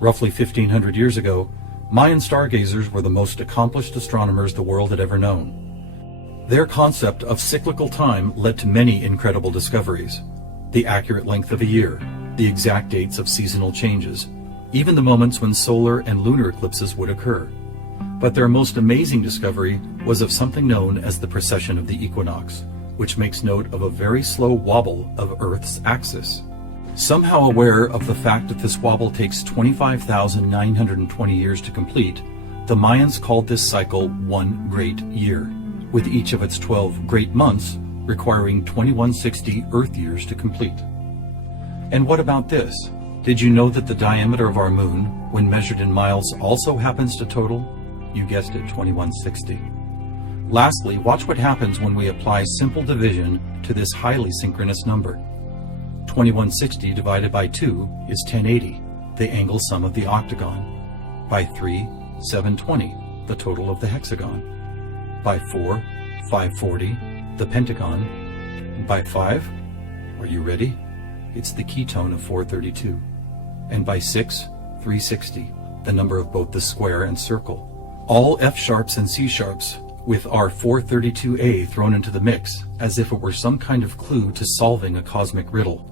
Roughly 1,500 years ago, Mayan stargazers were the most accomplished astronomers the world had ever known. Their concept of cyclical time led to many incredible discoveries: the accurate length of a year, the exact dates of seasonal changes, even the moments when solar and lunar eclipses would occur. But their most amazing discovery was of something known as the precession of the equinox, which makes note of a very slow wobble of Earth's axis. Somehow aware of the fact that this wobble takes 25,920 years to complete, the Mayans called this cycle one great year, with each of its 12 great months requiring 2160 Earth years to complete. And what about this? Did you know that the diameter of our moon, when measured in miles, also happens to total, you guessed it, 2160? Lastly, watch what happens when we apply simple division to this highly synchronous number. 2160 divided by 2 is 1080, the angle sum of the octagon. By 3, 720, the total of the hexagon. By 4, 540, the pentagon. By 5, are you ready? It's the ketone of 432. And by 6, 360, the number of both the square and circle. All F sharps and C sharps, with our 432A thrown into the mix, as if it were some kind of clue to solving a cosmic riddle.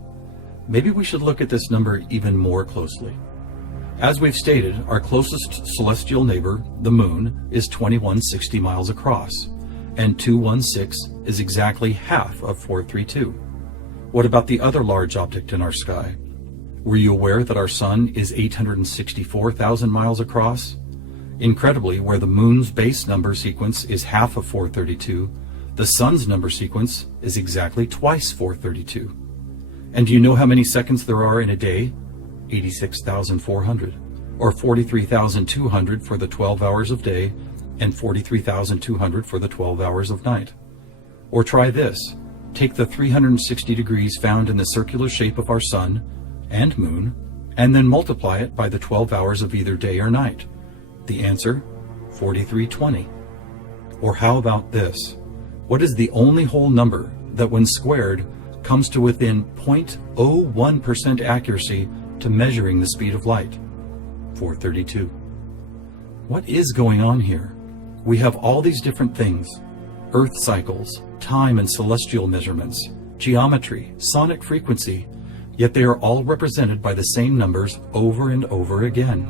Maybe we should look at this number even more closely. As we've stated, our closest celestial neighbor, the moon, is 2160 miles across, and 216 is exactly half of 432. What about the other large object in our sky? Were you aware that our sun is 864,000 miles across? Incredibly, where the moon's base number sequence is half of 432, the sun's number sequence is exactly twice 432. And do you know how many seconds there are in a day? 86,400, or 43,200 for the 12 hours of day, and 43,200 for the 12 hours of night. Or try this. Take the 360 degrees found in the circular shape of our sun and moon, and then multiply it by the 12 hours of either day or night. The answer, 4320. Or how about this? What is the only whole number that, when squared, comes to within 0.01% accuracy to measuring the speed of light? 432. What is going on here? We have all these different things: Earth cycles, time and celestial measurements, geometry, sonic frequency, yet they are all represented by the same numbers over and over again.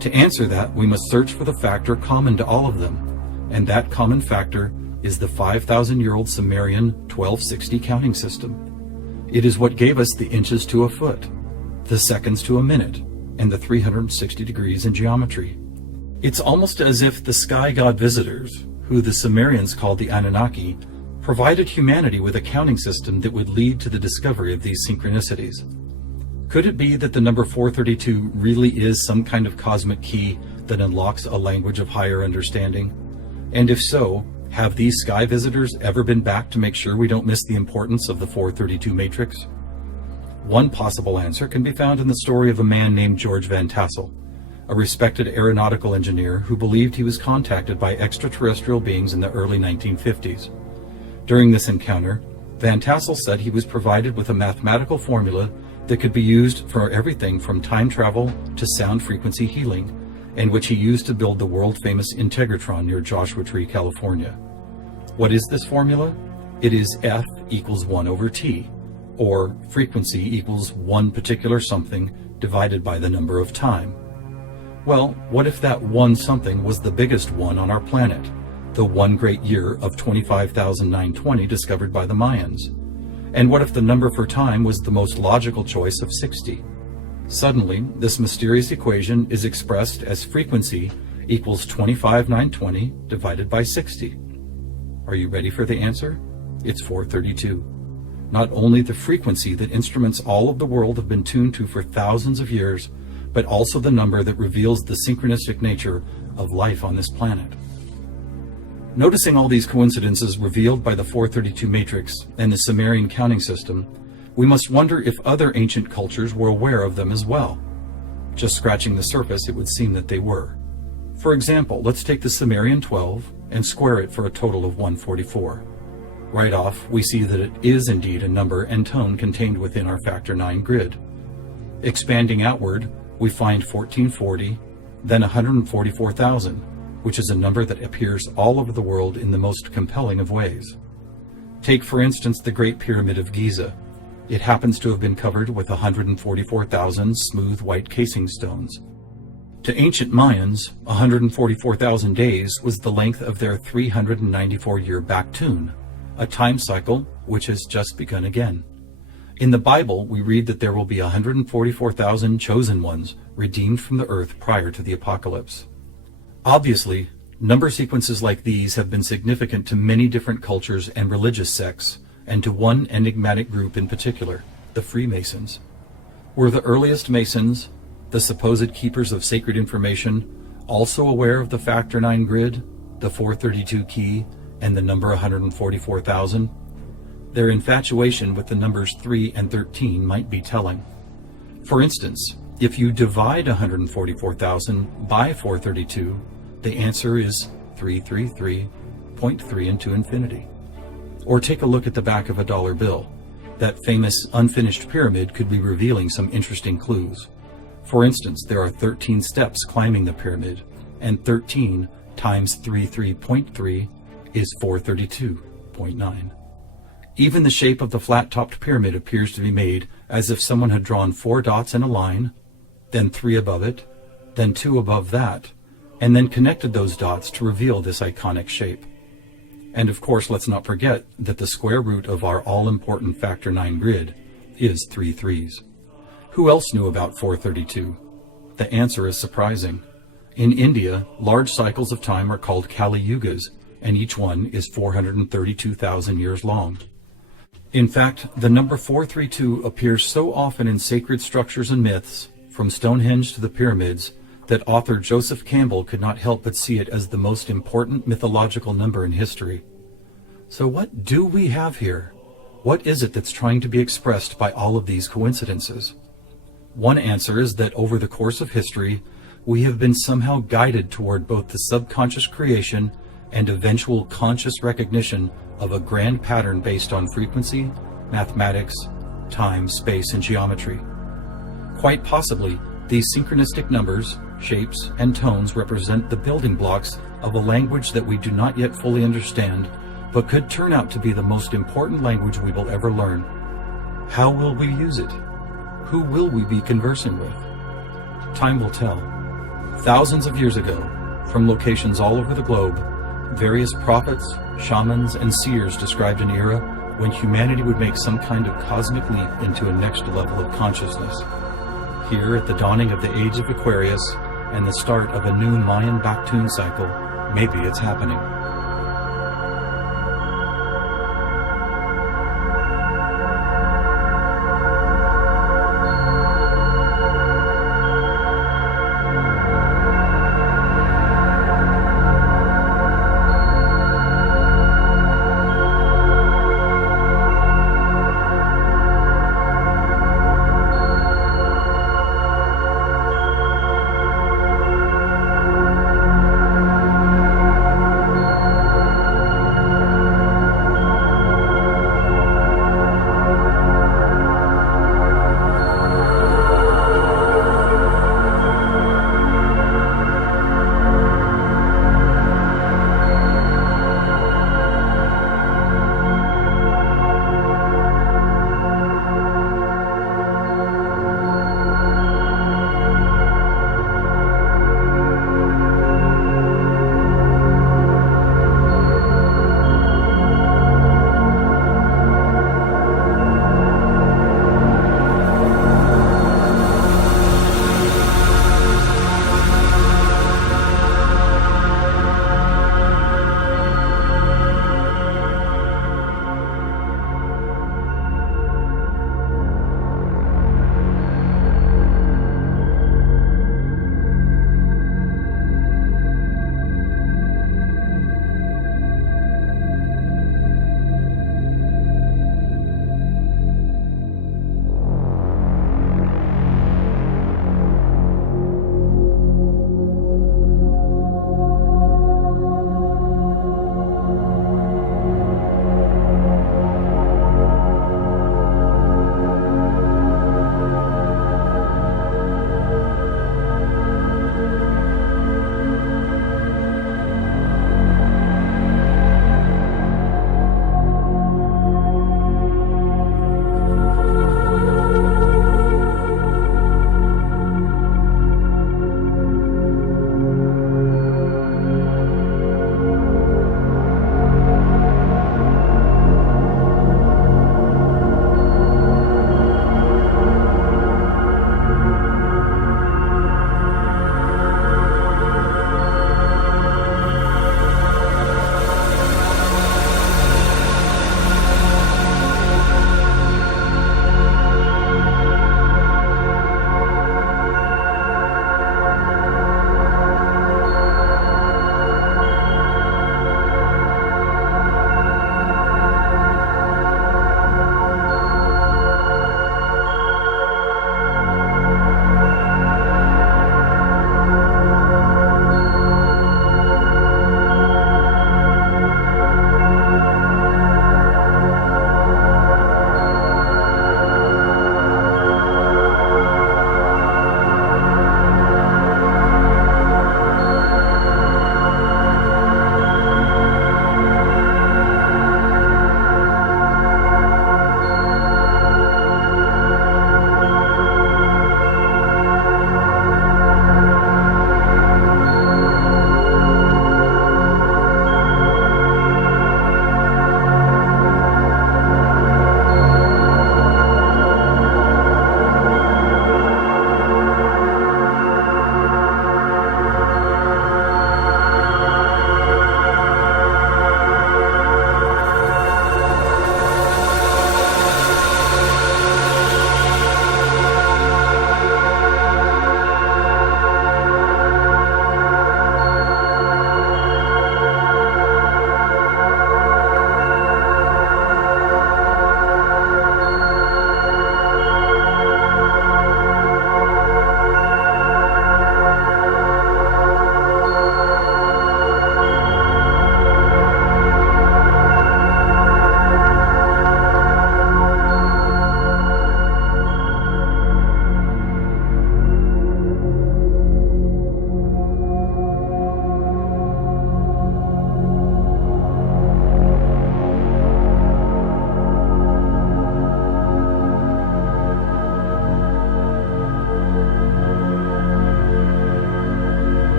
To answer that, we must search for the factor common to all of them, and that common factor is the 5,000-year-old Sumerian 1260 counting system. It is what gave us the inches to a foot, the seconds to a minute, and the 360 degrees in geometry. It's almost as if the sky god visitors, who the Sumerians called the Anunnaki, provided humanity with a counting system that would lead to the discovery of these synchronicities. Could it be that the number 432 really is some kind of cosmic key that unlocks a language of higher understanding? And if so, have these sky visitors ever been back to make sure we don't miss the importance of the 432 matrix? One possible answer can be found in the story of a man named George Van Tassel, a respected aeronautical engineer who believed he was contacted by extraterrestrial beings in the early 1950s. During this encounter, Van Tassel said he was provided with a mathematical formula that could be used for everything from time travel to sound frequency healing, and which he used to build the world-famous Integratron near Joshua Tree, California. What is this formula? It is F equals 1 over T, or frequency equals one particular something divided by the number of time. Well, what if that one something was the biggest one on our planet, the one great year of 25,920 discovered by the Mayans? And what if the number for time was the most logical choice of 60? Suddenly, this mysterious equation is expressed as frequency equals 25,920 divided by 60. Are you ready for the answer? It's 432. Not only the frequency that instruments all of the world have been tuned to for thousands of years, but also the number that reveals the synchronistic nature of life on this planet. Noticing all these coincidences revealed by the 432 matrix and the Sumerian counting system, we must wonder if other ancient cultures were aware of them as well. Just scratching the surface, it would seem that they were. For example, let's take the Sumerian 12 and square it for a total of 144. Right off, we see that it is indeed a number and tone contained within our factor 9 grid. Expanding outward, we find 1440, then 144,000, which is a number that appears all over the world in the most compelling of ways. Take, for instance, the Great Pyramid of Giza. It happens to have been covered with 144,000 smooth white casing stones. To ancient Mayans, 144,000 days was the length of their 394-year Baktun, a time cycle which has just begun again. In the Bible, we read that there will be 144,000 chosen ones redeemed from the earth prior to the apocalypse. Obviously, number sequences like these have been significant to many different cultures and religious sects, and to one enigmatic group in particular, the Freemasons. Were the earliest Masons, the supposed keepers of sacred information, also aware of the Factor 9 grid, the 432 key, and the number 144,000? Their infatuation with the numbers 3 and 13 might be telling. For instance, if you divide 144,000 by 432, the answer is 333.3 into infinity. Or take a look at the back of a dollar bill. That famous unfinished pyramid could be revealing some interesting clues. For instance, there are 13 steps climbing the pyramid, and 13 times 33.3 is 432.9. Even the shape of the flat-topped pyramid appears to be made as if someone had drawn 4 dots in a line, then 3 above it, then 2 above that, and then connected those dots to reveal this iconic shape. And of course, let's not forget that the square root of our all-important Factor 9 grid is 3 threes. Who else knew about 432? The answer is surprising. In India, large cycles of time are called Kali Yugas, and each one is 432,000 years long. In fact, the number 432 appears so often in sacred structures and myths, from Stonehenge to the pyramids, that author Joseph Campbell could not help but see it as the most important mythological number in history. So what do we have here? What is it that's trying to be expressed by all of these coincidences? One answer is that over the course of history, we have been somehow guided toward both the subconscious creation and eventual conscious recognition of a grand pattern based on frequency, mathematics, time, space, and geometry. Quite possibly, these synchronistic numbers, shapes, and tones represent the building blocks of a language that we do not yet fully understand, but could turn out to be the most important language we will ever learn. How will we use it? Who will we be conversing with? Time will tell. Thousands of years ago, from locations all over the globe, various prophets, shamans, and seers described an era when humanity would make some kind of cosmic leap into a next level of consciousness. Here, at the dawning of the age of Aquarius and the start of a new Mayan Baktun cycle, maybe it's happening.